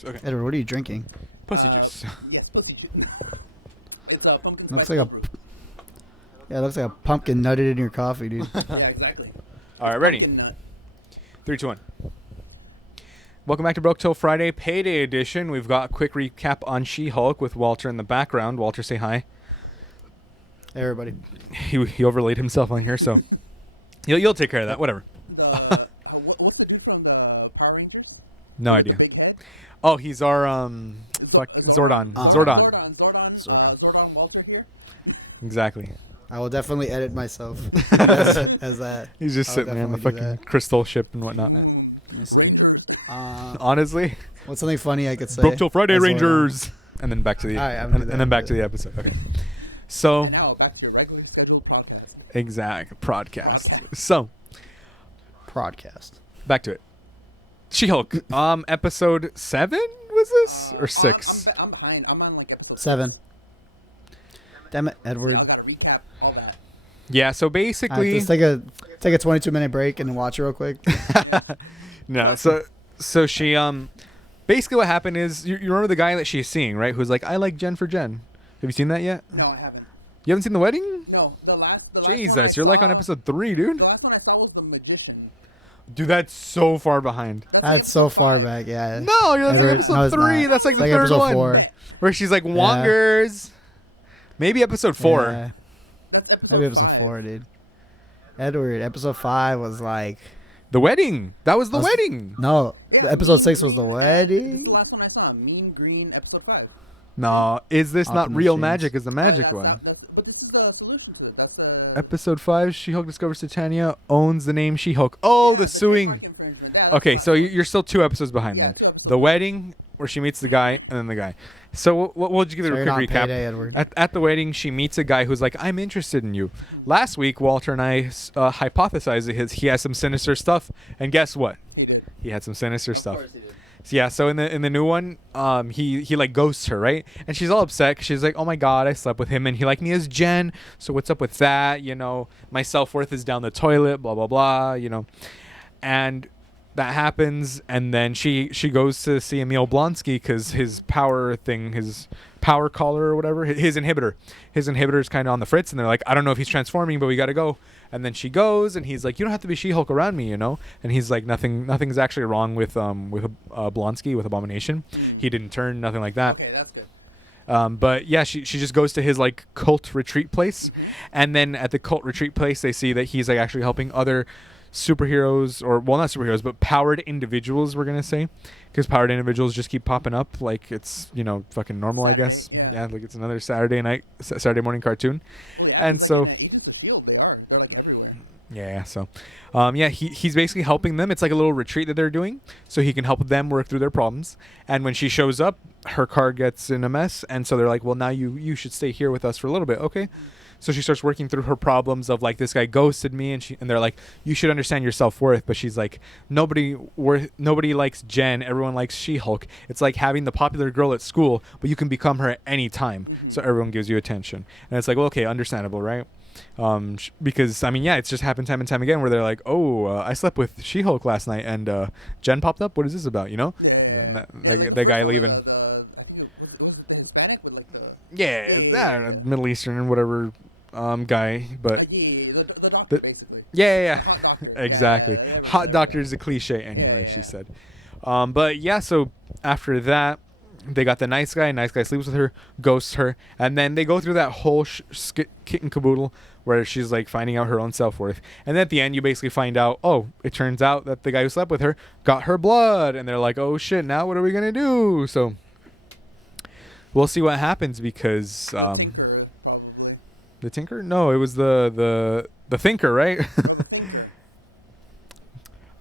juice. Okay. Edward, what are you drinking? Pussy juice. Yes, pussy juice. It's a pumpkin Looks spice like cold Yeah, it looks like a pumpkin nutted in your coffee, dude. brew. Yeah, exactly. All right, ready? Pumpkin nut. 3, 2, 1. Welcome back to Broke Till Friday Payday Edition. We've got a quick recap on She-Hulk with Walter in the background. Walter, say hi. Hey, everybody. He overlaid himself on here, so you'll take care of that. Whatever. What's the dude from the Power Rangers? No idea. Big head? Oh, he's our Zordon. Zordon. Zordon Walter here. Exactly. I will definitely edit myself as that. He's just I'll sitting there on the definitely do fucking crystal ship and whatnot. Let me see. Honestly, What's something funny I could say? Broke Till Friday As Rangers, and then back to the All right, I'm gonna do and then that. back to the episode. Okay. So And now back to your regular scheduled podcast. exact podcast. So Podcast. back to it. She-Hulk. Episode 7 was this or 6? I'm behind. I'm on like episode 7. Damn it, Edward. I've got to recap all that. Yeah. So All right, basically, let's take a 22-minute break and watch it real quick. no. So she basically what happened is you remember the guy that she's seeing, right? Who's like, I like Jen for Jen. Have you seen that yet? No, I haven't. You haven't seen the wedding? No, the last one Jesus, I you're like on saw- episode 3, dude. The last one I saw was the magician. Dude, that's so far behind. That's so far back, yeah. No, that's like Edward, episode no, it's 3. not. That's like It's the like third episode one. 4. Where she's like, Wongers. Maybe episode 4. Yeah, That's episode maybe episode 4, dude. Edward, episode 5 was like... The wedding. That was the That was- wedding. No, episode 6 was the This is wedding. the last one I saw. Mean Green, episode 5. No, is this not Optimus real James. magic? Is the magic one? But this is the solution to it. That's the... Episode 5, She-Hulk discovers Titania owns the name She-Hulk. Oh, the suing. Okay, so you're still 2 episodes behind Yeah, then. 2 episodes. The wedding, where she meets the guy, and then the guy. So we'll just give it So a you're quick not recap. Payday, Edward. At the wedding, she meets a guy who's like, I'm interested in you. Last week, Walter and I hypothesized that he has some sinister stuff, and guess what? He did. He had some sinister Of stuff. course he did. Yeah, so in the new one, he like ghosts her, right? And she's all upset 'cause she's like, "Oh my god, I slept with him and he liked me as Jen. So what's up with that? You know, my self-worth is down the toilet, blah blah blah, you know." And that happens, and then she goes to see Emil Blonsky cuz his power thing, his power collar or whatever, his inhibitor is kind of on the fritz, and they're like, "I don't know if he's transforming, but we got to go." And then she goes, and he's like, "You don't have to be She-Hulk around me, you know." And he's like, "Nothing's actually wrong with Blonsky, with Abomination. He didn't turn, nothing like that." Okay, that's good. But yeah, she just goes to his like cult retreat place, and then at the cult retreat place, they see that he's like actually helping other superheroes, or well, not superheroes, but powered individuals. We're gonna say, because powered individuals just keep popping up like it's fucking normal, I guess. Yeah, like it's another Saturday morning cartoon, and so. Agents of S.H.I.E.L.D., they are. They're like everywhere. Yeah, so he's basically helping them. It's like a little retreat that they're doing so he can help them work through their problems. And when she shows up, her car gets in a mess, and so they're like, well, now you should stay here with us for a little bit. Okay. So she starts working through her problems of like, this guy ghosted me, and they're like, you should understand your self-worth. But she's like, nobody likes Jen, everyone likes She-Hulk. It's like having the popular girl at school, but you can become her at any time, so everyone gives you attention. And it's like, well, okay, understandable, right? Because it's just happened time and time again where they're like, oh, I slept with She-Hulk last night, and Jen popped up. What is this about? The guy leaving. I think was the Hispanic with like the... Yeah, that Middle Eastern and whatever guy, but The doctor, basically. yeah. Hot doctor. Exactly. Yeah. Hot doctor is a cliche anyway, she said. But yeah, so after that, they got the nice guy. Nice guy sleeps with her, ghosts her, and then they go through that whole kit and caboodle where she's like finding out her own self-worth. And then at the end, you basically find out, oh, it turns out that the guy who slept with her got her blood, and they're like, oh shit, now what are we gonna do? So we'll see what happens because Tinker, probably. the Tinker? No, it was the Thinker, right? Or the Thinker.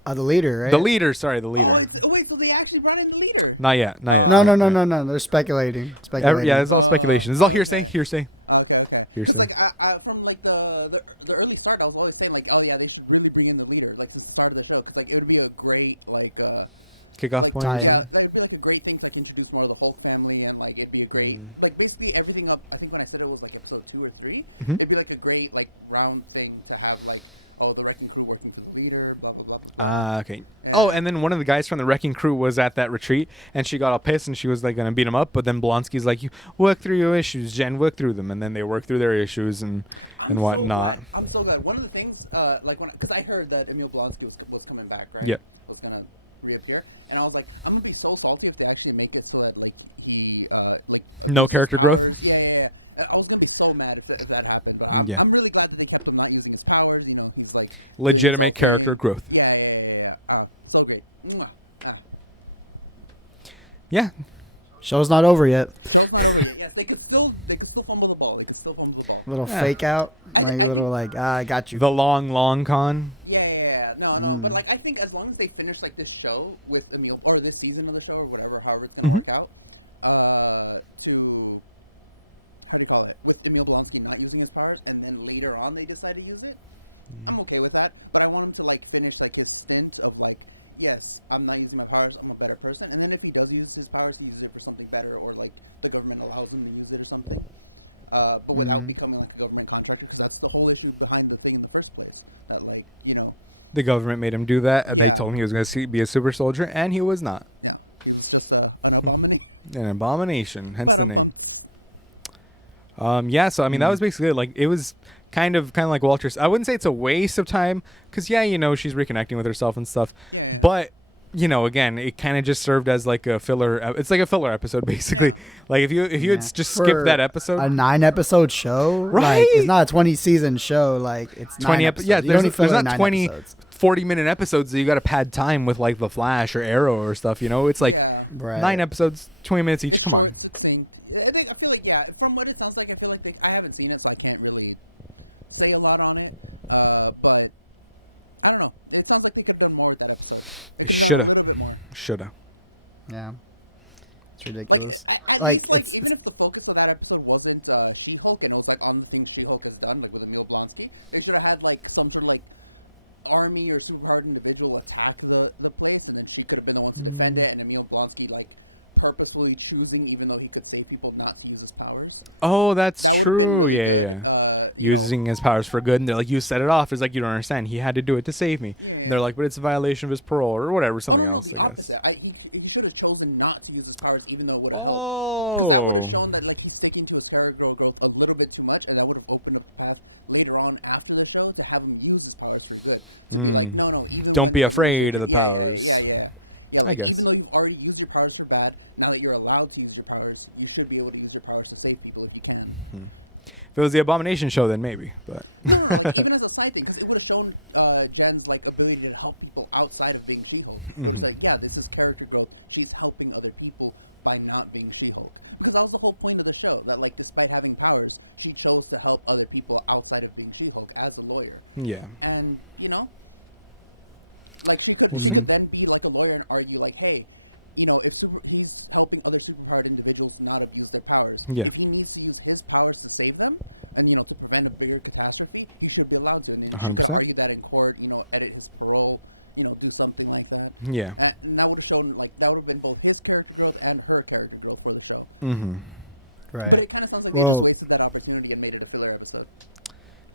The leader, right? The leader. Sorry, the leader. Oh, wait, so they actually brought in the leader? Not yet. No. They're speculating. Yeah, it's all speculation. It's all hearsay. Okay. Hearsay. Like, from like the early start, I was always saying like, oh yeah, they should really bring in the leader, like to the start of the show, because like it would be a great Kickoff point. tie-in. Or something? like, it'd be like a great thing to introduce more of the Hulk family, and like it'd be a great like basically everything up. I think when I said it was like episode 2 or 3, Mhm. it'd be like a great like round thing to have like, oh, the wrecking crew working for the leader, blah blah blah. Okay. Oh, and then one of the guys from the wrecking crew was at that retreat, and she got all pissed, and she was like gonna beat him up. But then Blonsky's like, "You work through your issues, Jen. Work through them." And then they work through their issues and whatnot. So glad. I'm so glad. One of the things, because I heard that Emil Blonsky was coming back, right? Yeah. Was gonna reappear, and I was like, I'm gonna be so salty if they actually make it so that like he No character growth. Yeah. I was gonna be so mad if that happened. But I'm really glad they kept him not using his powers. You know, he's like Legitimate character growth. Yeah. Okay. Yeah. Show's not over yet. Yes, they could still fumble the ball. Little fake out, like little like I got you. The long con. Yeah. No, but like I think as long as they finish like this show with Emil or this season of the show or whatever, however it's gonna work out, to how do you call it? With Emil Blonsky not using his powers, and then later on they decide to use it. I'm okay with that, but I want him to like finish like his stint of like, yes, I'm not using my powers, I'm a better person, and then if he does use his powers, he uses it for something better, or like the government allows him to use it or something. But without becoming like a government contractor, that's the whole issue behind the thing in the first place. That like, you know, The government made him do that, and they told him he was going to be a super soldier, and he was not. it's just an abomination. An abomination, hence the name. Yeah, so I mean that was basically it. Like it was kind of like Walter's. I wouldn't say it's a waste of time because yeah, you know she's reconnecting with herself and stuff, but you know again it kind of just served as like a filler. It's like a filler episode basically. Like if you had just skipped that episode, a 9-episode show, right? Like, it's not a 20-season show. Like it's 20 episodes. Yeah, there's not 9 20 episodes. 40-minute episodes that you got to pad time with like the Flash or Arrow or stuff. You know, it's like 9 episodes, 20 minutes each. Come on. I feel like from what it sounds like, I feel like I haven't seen it, so I can't really say a lot on it. But I don't know. It sounds like they could have done more with that episode. They shoulda. Yeah, it's ridiculous. Like even if the focus of that episode wasn't She-Hulk and it was like on things She-Hulk has done, like with Emil Blonsky, they should have had like some sort of like army or super hard individual attack the place, and then she could have been the one to defend it, and Emil Blonsky like purposefully choosing, even though he could save people, not to use his powers. Oh, that's true. Yeah. Using his powers for good, and they're like, you set it off. It's like, you don't understand. He had to do it to save me. And they're like, but it's a violation of his parole or whatever, something else, I guess. He should have chosen not to use his powers, even though it would have helped. That would have shown that like he's taking to his character growth a little bit too much, and that would have opened up a path later on after the show to have him use his powers for good. Like, no, don't be afraid of the powers. Yeah, I guess. Even though you've already used your powers for bad, now that you're allowed to use your powers, you should be able to use your powers to save people if you can. If it was the Abomination show, then maybe. But no, even as a side thing, because it would have shown Jen's like ability to help people outside of being She-Hulk. So it's like, yeah, this is character growth. She's helping other people by not being She-Hulk. Because that was the whole point of the show. That like, despite having powers, she chose to help other people outside of being She-Hulk as a lawyer. Yeah. And you know, like she could then be like a lawyer and argue like, hey, you know, if he's helping other superpowered individuals not abuse their powers. Yeah. If he needs to use his powers to save them and, you know, to prevent a bigger catastrophe, he should be allowed to. And then 100%. argue that in court, you know, edit his parole, you know, do something like that. Yeah. And that would have shown, like, that would have been both his character growth and her character growth for the show. Right. But it kind of sounds like they wasted that opportunity and made it a filler episode.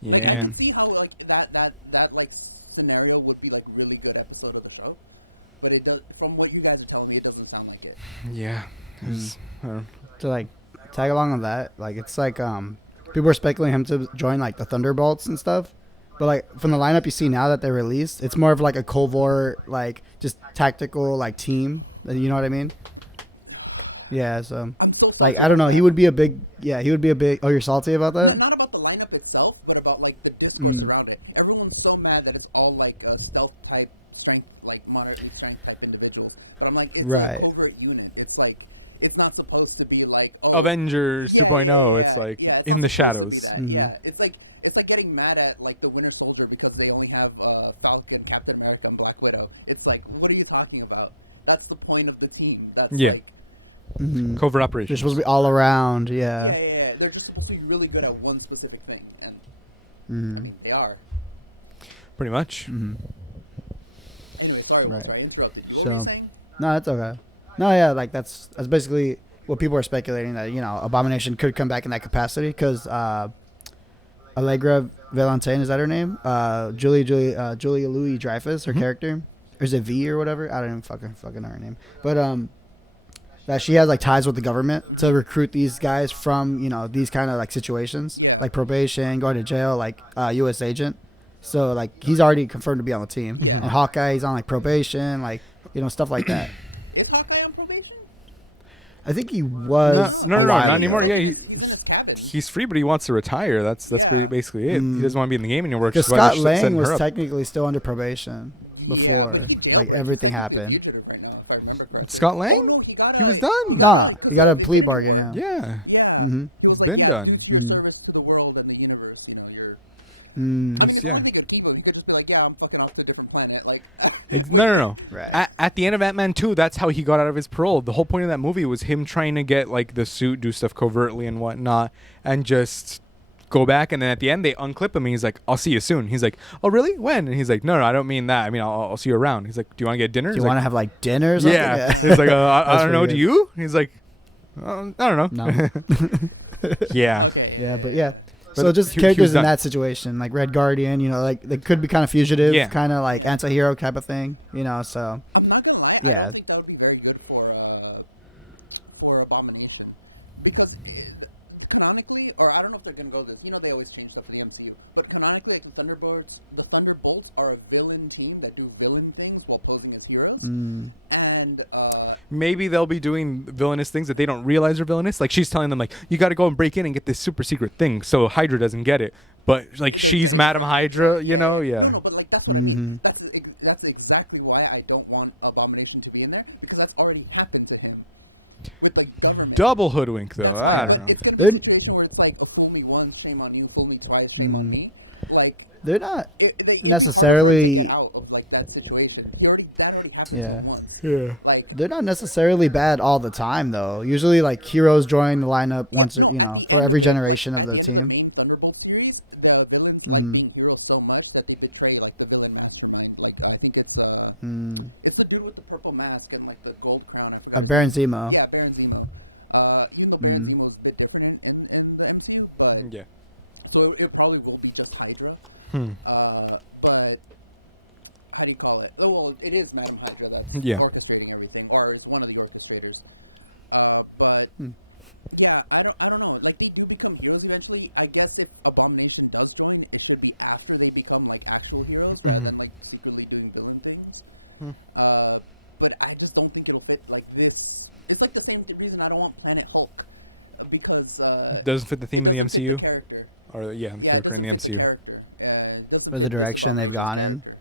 Yeah. Like, I can see how, like, that like, scenario would be, like, a really good episode of the show. But it does, from what you guys are telling me, it doesn't sound like it. Yeah. To like tag along on that, like it's like people are speculating him to join like the Thunderbolts and stuff. But like from the lineup you see now that they released, it's more of like a covert, like just tactical like team. You know what I mean? Yeah. So like I don't know. He would be a big. Oh, you're salty about that? Not about the lineup itself, but about like the discourse around it. Everyone's so mad that it's all like a stealth type strength, like moderate strength type individuals. But I'm like, it's a covert unit. It's like, it's not supposed to be like Avengers 2.0. It's like in the shadows. Yeah, it's like getting mad at like the Winter Soldier because they only have Falcon, Captain America, and Black Widow. It's like, what are you talking about? That's the point of the team. That's like, covert operations. They're supposed to be all around. Yeah. They're just supposed to be really good at one specific thing, and I mean, they are. Pretty much. Anyway, sorry, Right. I interrupted you. So, no, that's okay. No, yeah, like that's basically what people are speculating, that you know Abomination could come back in that capacity because Allegra Valentine, is that her name? Julia Louis Dreyfus, her character. or is it V or whatever? I don't even fucking know her name. But that she has like ties with the government to recruit these guys from these kind of like situations, like probation, going to jail, like U.S. agent. So like he's already confirmed to be on the team. Mhm. And Hawkeye, he's on like probation, like stuff like that. Is Hawkeye on probation? I think he was. No, a while not ago. anymore. Yeah, he's free, but he wants to retire. That's basically it. He doesn't want to be in the game anymore. Because which is why Scott they're Lang setting was her up. technically still under probation before like everything happened. Scott Lang? He was done. Nah, he got a plea bargain. Yeah. Yeah, Mm-hmm. he's been done. Mhm. Service to the world and the universe, you're. Mm. He's- yeah. You could just be like, yeah, I'm fucking off to a different planet. Like, No. Right. At the end of Ant-Man 2, that's how he got out of his parole. The whole point of that movie was him trying to get like the suit, do stuff covertly and whatnot, and just go back. And then at the end, they unclip him, and he's like, "I'll see you soon." He's like, "Oh, really? When?" And he's like, "No, I don't mean that. I mean, I'll see you around." He's like, "Do you want to get dinner?" Do He's you want to like, have like dinner or something? yeah. He's like, I That's don't know. pretty Do good. you? He's like, I don't know. No. Yeah. Yeah, but yeah. But So just he was characters in done. that situation, like Red Guardian, like they could be kind of fugitive, Yeah. kind of like anti-hero type of thing, so I'm not gonna lie. Yeah. I think that would be very good for Abomination, because canonically, or I don't know if they're gonna go this. They always change stuff for the MCU, but canonically, like the Thunderbolts are a villain team that do villain things while posing as heroes, and Maybe they'll be doing villainous things that they don't realize are villainous. Like she's telling them, like, you got to go and break in and get this super secret thing, so Hydra doesn't get it. But like she's Madam Hydra, yeah. No, but like that's what I mean. Mhm. That's exactly why I don't want Abomination to be in there, because that's already happened to him with like government. Double hoodwink though. I don't know. It's gonna They're- be a case where it's like, fool me once, shame on you. Fool me twice, shame on me. Like they're not they necessarily. get out of like that situation. That already happened Yeah. once. Yeah. Like They're not necessarily bad all the time, though. Usually, like heroes join the lineup once, for every generation of the in the team. main Thunderbolt series, the villains Mhm. like being heroes so much that they betray like the villain mastermind. Like I think it's Mm. it's the dude with the purple mask and like the gold crown. I forgot. Baron Zemo. Yeah, Baron Zemo. Even though Baron Zemo's a bit different in the MCU, but Yeah. so it probably won't be just Hydra. But how do you call it? Oh, well, it is Madam Hydra that's Yeah. orchestrating everything, or is one of the orchestrators. But yeah, I don't know. Like they do become heroes eventually. I guess if Abomination does join, it should be after they become like actual heroes, rather than like secretly doing villain things. But I just don't think it'll fit like this. It's like the same reason I don't want Planet Hulk, because Doesn't fit the theme of the it doesn't fit MCU, character. or the Yeah, character it in the doesn't fit MCU. character, doesn't Or the fit direction they've gone in. character.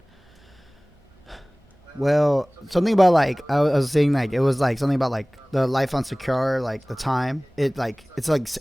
Well, something about like I was saying, like it was like something about like the life on Secure, like the time. It's like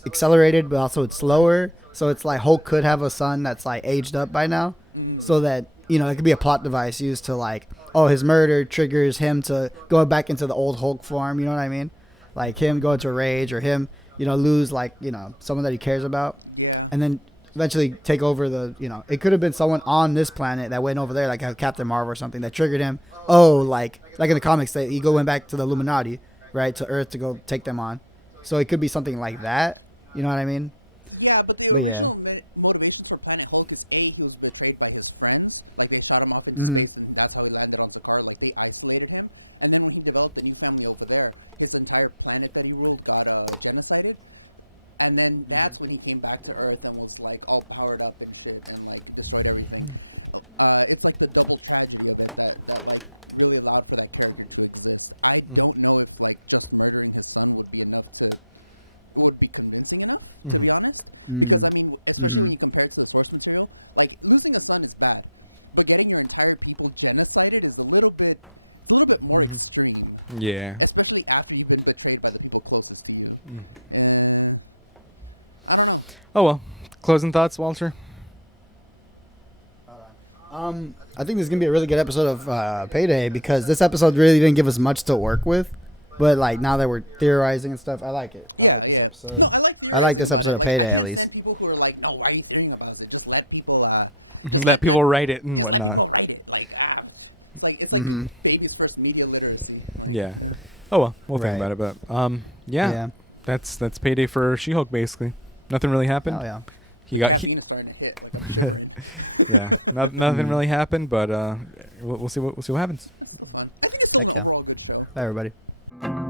accelerated, but also it's slower. So it's like Hulk could have a son that's like aged up by now, so that it could be a plot device used to like, oh, his murder triggers him to go back into the old Hulk form. You know what I mean? Like him go into a rage, or him lose like someone that he cares about, Yeah. and then eventually take over the it could have been someone on this planet that went over there, like a Captain Marvel or something, that triggered him. Oh, like in the comics, that he went back to the Illuminati, right, to Earth to go take them on. So it could be something like that. You know what I mean? Yeah, but the But yeah. original motivations for Planet Hulk is he was betrayed by his friends. Like they shot him off into Mhm. space, and that's how he landed on Sakaar. Like they isolated him, and then when he developed a new family over there, his entire planet that he ruled got genocided. And then that's when he came back to Earth and was like all powered up and shit, and like destroyed everything. It's like the double tragedy of it that like really allowed for that character to exist. I don't know if like just murdering his son would be enough would be convincing enough, to be honest. Because I mean, especially when you compare it to the source material, like losing a son is bad, but getting your entire people genocided is a little bit more extreme. Yeah. Especially after you've been betrayed by the people closest to you. I don't know. Oh well. Closing thoughts, Walter. I think this is gonna be a really good episode of Payday, because this episode really didn't give us much to work with, but like now that we're theorizing and stuff, I like it. I like this episode. No, I like this episode of Payday at I least. understand people who are like, no, why are you hearing about it? Just let people, Let people write it and let whatnot. people write it. Like, it's like baby's first media literacy. Yeah. Oh well, we'll think Right. about it. But yeah. That's Payday for She-Hulk basically. Nothing really happened. Oh yeah. He got Caffeine's starting to hit. Like, I'm sure. yeah. Nothing really happened, but we'll see what happens. It's Heck an yeah. overall good show. Bye, everybody.